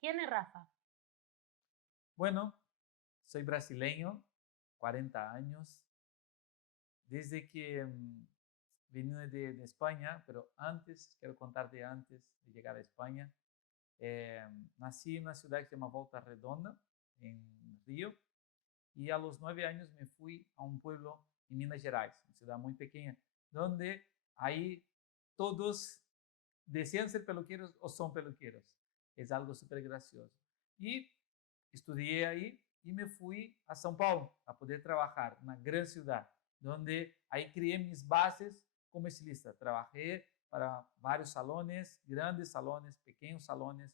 ¿Quién es Rafa? Bueno, soy brasileño, 40 años, desde que vine de España, pero antes, quiero contarte antes de llegar a España, nací en una ciudad que se llama Volta Redonda, en Río, y a los 9 años me fui a un pueblo en Minas Gerais, una ciudad muy pequeña, donde ahí todos desean ser peluqueros o son peluqueros. Es algo súper gracioso. Y estudié ahí y me fui a São Paulo a poder trabajar, una gran ciudad, donde ahí creé mis bases como estilista. Trabajé para varios salones, grandes salones, pequeños salones,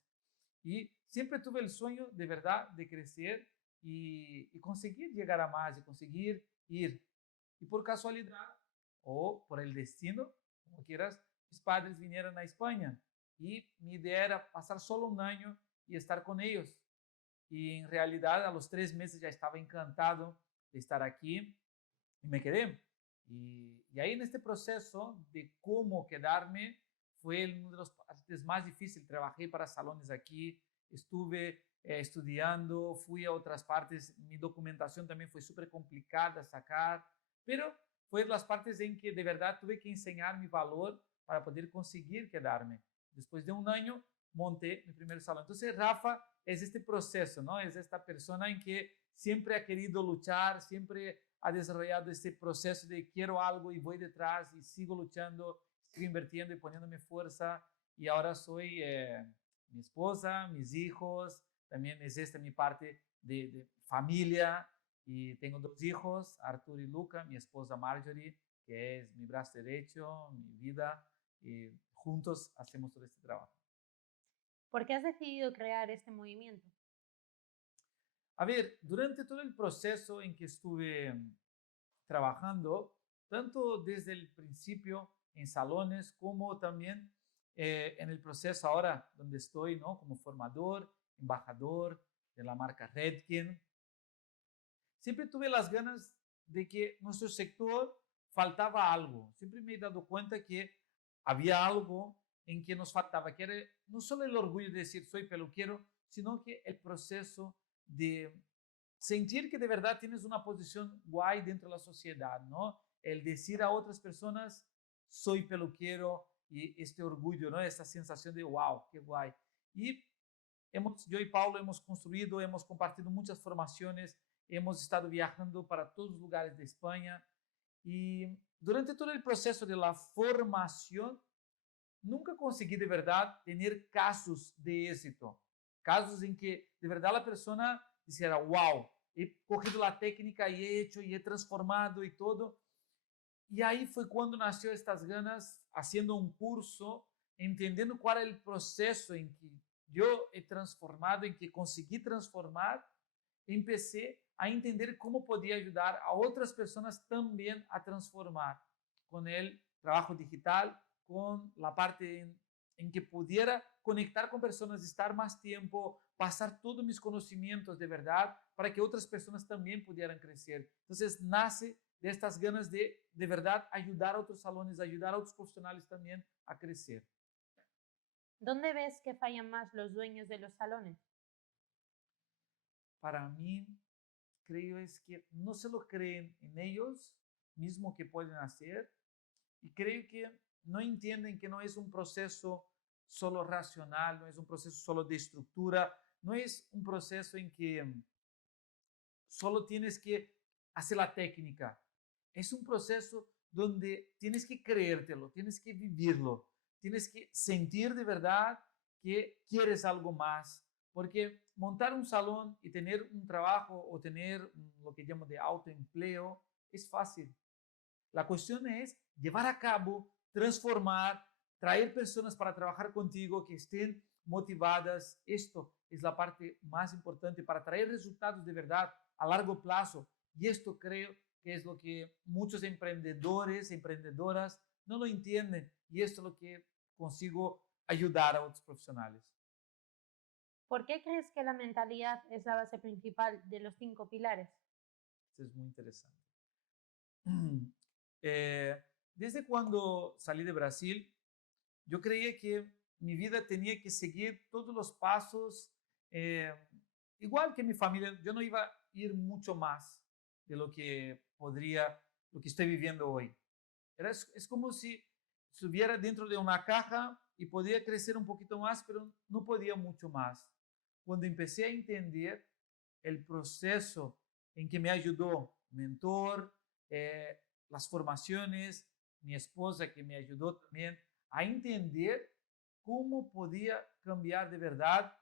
y siempre tuve el sueño de verdad de crecer y conseguir llegar a más y conseguir ir. Y por casualidad o por el destino, como quieras, mis padres vinieron a España y mi idea era pasar solo un año y estar con ellos. Y en realidad a los 3 meses ya estaba encantado de estar aquí y me quedé. Y ahí en este proceso de cómo quedarme fue uno de los partes más difíciles. Trabajé para salones aquí, estuve estudiando, fui a otras partes, mi documentación también fue súper complicada sacar, pero fue de las partes en que de verdad tuve que enseñar mi valor para poder conseguir quedarme. Después de un año monté mi primer salón. Entonces Rafa es este proceso, ¿no? Es esta persona en que siempre ha querido luchar, siempre ha desarrollado este proceso de quiero algo y voy detrás y sigo luchando, sigo invirtiendo y poniéndome fuerza. Y ahora soy mi esposa, mis hijos, también es esta mi parte de familia. Y tengo 2 hijos, Arturo y Luca, mi esposa Marjorie, que es mi brazo derecho, mi vida. Y juntos hacemos todo este trabajo. ¿Por qué has decidido crear este movimiento? A ver, durante todo el proceso en que estuve trabajando, tanto desde el principio en salones como también en el proceso ahora donde estoy, ¿no? Como formador, embajador de la marca Redken, siempre tuve las ganas de que nuestro sector faltaba algo. Siempre me he dado cuenta que había algo en que nos faltaba, que era no solo el orgullo de decir soy peluquero, sino que el proceso de sentir que de verdad tienes una posición guay dentro de la sociedad, ¿no? El decir a otras personas soy peluquero y este orgullo, ¿no? Esta sensación de wow, qué guay. Y yo y Paulo hemos construido, hemos compartido muchas formaciones, hemos estado viajando para todos los lugares de España y durante todo el proceso de la formación nunca conseguí de verdad tener casos de éxito, casos en que de verdad la persona dijera, wow, he cogido la técnica y he hecho y he transformado y todo. Y ahí fue cuando nació estas ganas, haciendo un curso, entendiendo cuál era el proceso en que yo he transformado, en que conseguí transformar, empecé a entender cómo podía ayudar a otras personas también a transformar con el trabajo digital, con la parte en que pudiera conectar con personas, estar más tiempo, pasar todos mis conocimientos de verdad para que otras personas también pudieran crecer. Entonces nace de estas ganas de verdad ayudar a otros salones, ayudar a otros profesionales también a crecer. ¿Dónde ves que fallan más los dueños de los salones? Para mí, creo es que no se lo creen en ellos mismo que pueden hacer y creo que no entienden que no es un proceso solo racional, no es un proceso solo de estructura, no es un proceso en que solo tienes que hacer la técnica. Es un proceso donde tienes que creértelo, tienes que vivirlo, tienes que sentir de verdad que quieres algo más. Porque montar un salón y tener un trabajo o tener lo que llamo de autoempleo es fácil. La cuestión es llevar a cabo, transformar, traer personas para trabajar contigo que estén motivadas. Esto es la parte más importante para traer resultados de verdad a largo plazo. Y esto creo que es lo que muchos emprendedores, emprendedoras no lo entienden. Y esto es lo que consigo ayudar a otros profesionales. ¿Por qué crees que la mentalidad es la base principal de los 5 pilares? Esto es muy interesante. Eh, desde cuando salí de Brasil, yo creía que mi vida tenía que seguir todos los pasos Eh, igual que mi familia, yo no iba a ir mucho más de lo que podría, lo que estoy viviendo hoy. Es como si estuviera dentro de una caja y podía crecer un poquito más, pero no podía mucho más. Cuando empecé a entender el proceso en que me ayudó mentor, las formaciones, mi esposa que me ayudó también a entender cómo podía cambiar de verdad,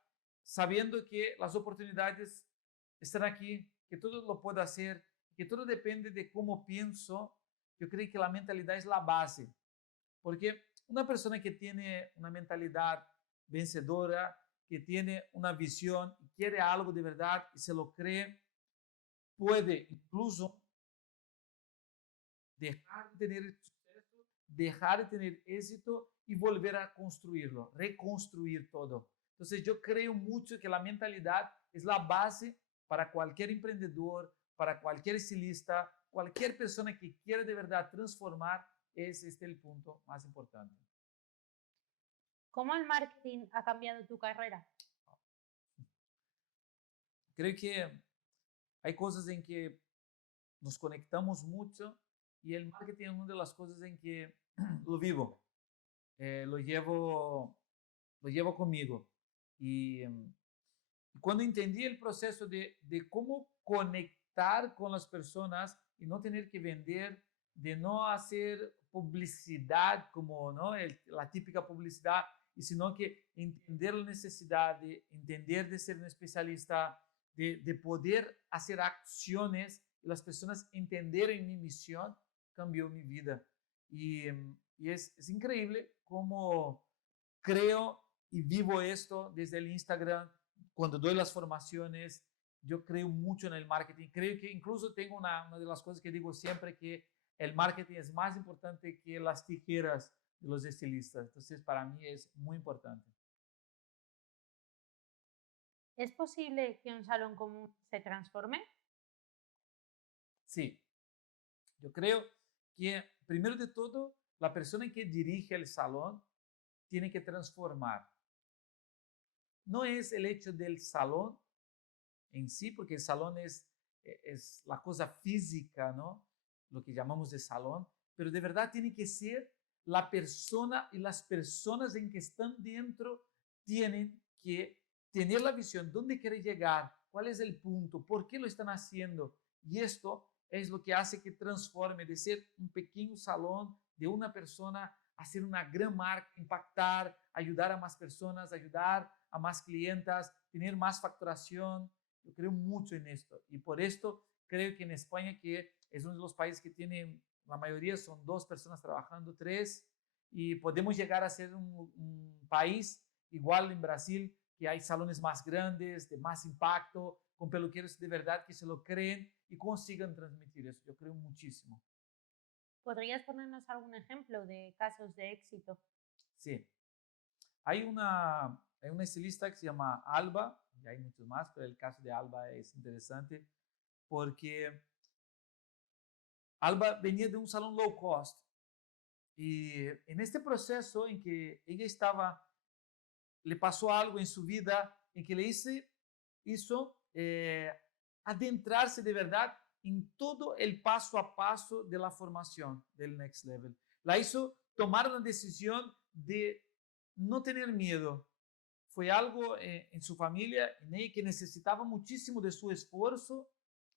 sabiendo que las oportunidades están aquí, que todo lo puedo hacer, que todo depende de cómo pienso. Yo creo que la mentalidad es la base, porque una persona que tiene una mentalidad vencedora, que tiene una visión, quiere algo de verdad y se lo cree, puede incluso dejar de tener suceso, dejar de tener éxito y volver a construirlo, reconstruir todo. Entonces yo creo mucho que la mentalidad es la base para cualquier emprendedor, para cualquier estilista, cualquier persona que quiera de verdad transformar, es este el punto más importante. ¿Cómo el marketing ha cambiado tu carrera? Creo que hay cosas en que nos conectamos mucho y el marketing es una de las cosas en que lo vivo, lo llevo conmigo. Y cuando entendí el proceso de cómo conectar con las personas y no tener que vender, de no hacer publicidad como ¿no? La típica publicidad, y sino que entender la necesidad, de entender de ser un especialista, de poder hacer acciones y las personas entender mi misión, cambió mi vida. Y es increíble cómo creo y vivo esto desde el Instagram, cuando doy las formaciones. Yo creo mucho en el marketing. Creo que incluso tengo una de las cosas que digo siempre, que el marketing es más importante que las tijeras de los estilistas. Entonces, para mí es muy importante. ¿Es posible que un salón común se transforme? Sí, yo creo que primero de todo, la persona que dirige el salón tiene que transformar. No es el hecho del salón en sí, porque el salón es la cosa física, ¿no? Lo que llamamos de salón, pero de verdad tiene que ser la persona, y las personas en que están dentro tienen que tener la visión, dónde quiere llegar, cuál es el punto, por qué lo están haciendo. Y esto es lo que hace que transforme de ser un pequeño salón de una persona a ser una gran marca, impactar, ayudar a más personas, ayudar a más clientas, tener más facturación. Yo creo mucho en esto, y por esto creo que en España, que es uno de los países que tienen, la mayoría son 2 personas trabajando, 3, y podemos llegar a ser un país igual en Brasil, que hay salones más grandes, de más impacto, con peluqueros de verdad que se lo creen y consigan transmitir eso. Yo creo muchísimo. ¿Podrías ponernos algún ejemplo de casos de éxito? Sí, hay una estilista que se llama Alba, y hay muchos más, pero el caso de Alba es interesante porque Alba venía de un salón low cost, y en este proceso en que ella estaba, le pasó algo en su vida en que le hizo adentrarse de verdad en todo el paso a paso de la formación del Next Level. La hizo tomar una decisión de no tener miedo. Fue algo en su familia, en ella, que necesitaba muchísimo de su esfuerzo,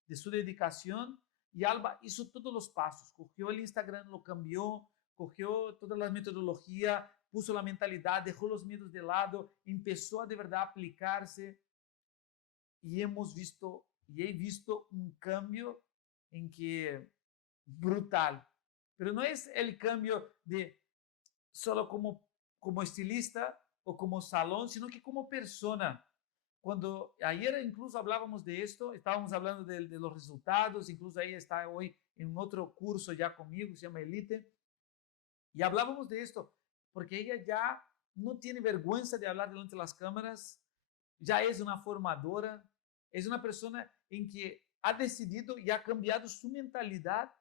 de su dedicación, y Alba hizo todos los pasos. Cogió el Instagram, lo cambió, cogió toda la metodología, puso la mentalidad, dejó los miedos de lado, empezó a de verdad aplicarse, y he visto un cambio en que brutal. Pero no es el cambio de solo como estilista o como salón, sino que como persona. Cuando ayer incluso hablábamos de esto, estábamos hablando de los resultados, incluso ella está hoy en un otro curso ya conmigo, se llama Elite, y hablábamos de esto, porque ella ya no tiene vergüenza de hablar delante de las cámaras, ya es una formadora, es una persona en que ha decidido y ha cambiado su mentalidad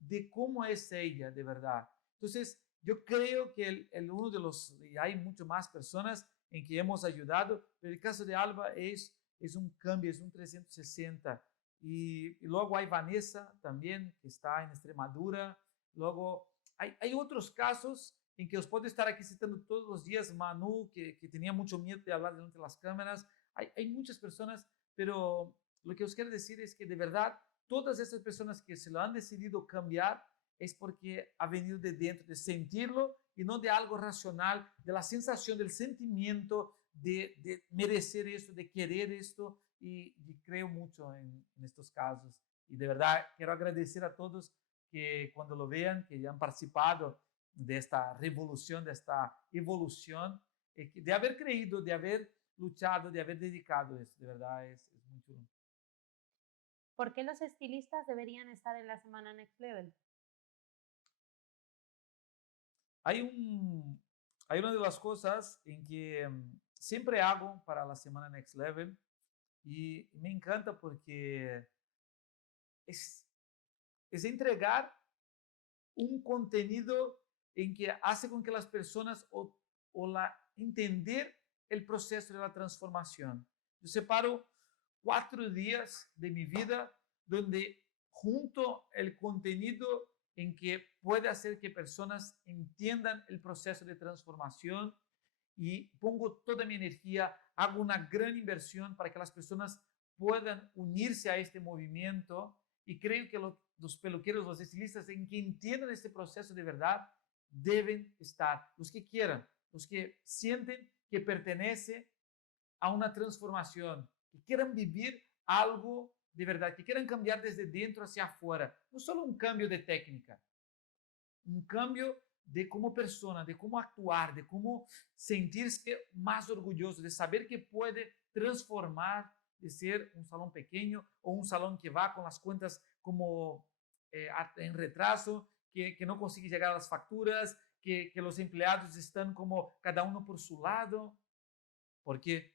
de cómo es ella de verdad. Entonces, yo creo que uno de los, y hay mucho más personas, en que hemos ayudado, pero el caso de Alba es un cambio, es un 360. Y luego hay Vanessa también, que está en Extremadura. Luego hay otros casos en que os puedo estar aquí citando todos los días. Manu, que tenía mucho miedo de hablar delante de las cámaras. Hay muchas personas, pero lo que os quiero decir es que de verdad, todas esas personas que se lo han decidido cambiar es porque ha venido de dentro, de sentirlo y no de algo racional, de la sensación, del sentimiento de merecer esto, de querer esto. Y creo mucho en estos casos. Y de verdad quiero agradecer a todos que cuando lo vean, que ya han participado de esta revolución, de esta evolución, de haber creído, de haber luchado, de haber dedicado eso. De verdad es muy chulo. ¿Por qué los estilistas deberían estar en la semana Next Level? Hay, hay una de las cosas en que siempre hago para la semana Next Level y me encanta porque es, es entregar un contenido en que hace con que las personas o la entender el proceso de la transformación. Yo separo 4 días de mi vida donde junto el contenido en que puede hacer que personas entiendan el proceso de transformación y pongo toda mi energía, hago una gran inversión para que las personas puedan unirse a este movimiento y creo que los peluqueros, los estilistas, en que entiendan este proceso de verdad, deben estar. Los que quieran, los que sienten que pertenece a una transformación, que quieran vivir algo de verdad, que quieran cambiar desde dentro hacia afuera. No solo un cambio de técnica, un cambio de como persona, de cómo actuar, de cómo sentirse más orgulloso, de saber que puede transformar de ser un salón pequeño o un salón que va con las cuentas como en retraso, que no consigue llegar a las facturas, que los empleados están como cada uno por su lado, porque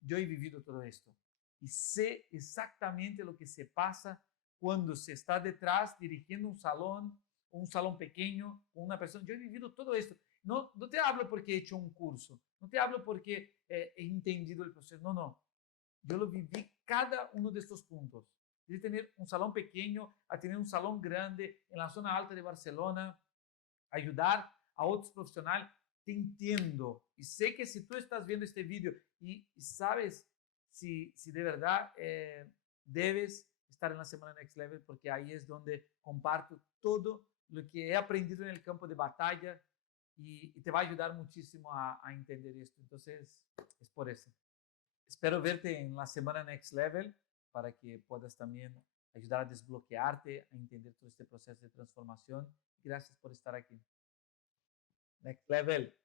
yo he vivido todo esto y sé exactamente lo que se pasa cuando se está detrás dirigiendo un salón pequeño, con una persona. Yo he vivido todo esto. No, no te hablo porque he hecho un curso, no te hablo porque he entendido el proceso, no, no. Yo lo viví cada uno de estos puntos. De tener un salón pequeño a tener un salón grande en la zona alta de Barcelona, ayudar a otros profesionales. Te entiendo y sé que si tú estás viendo este vídeo y sabes si de verdad debes estar en la semana Next Level, porque ahí es donde comparto todo lo que he aprendido en el campo de batalla y te va a ayudar muchísimo a entender esto. Entonces, es por eso. Espero verte en la semana Next Level para que puedas también ayudar a desbloquearte, a entender todo este proceso de transformación. Gracias por estar aquí. Next Level.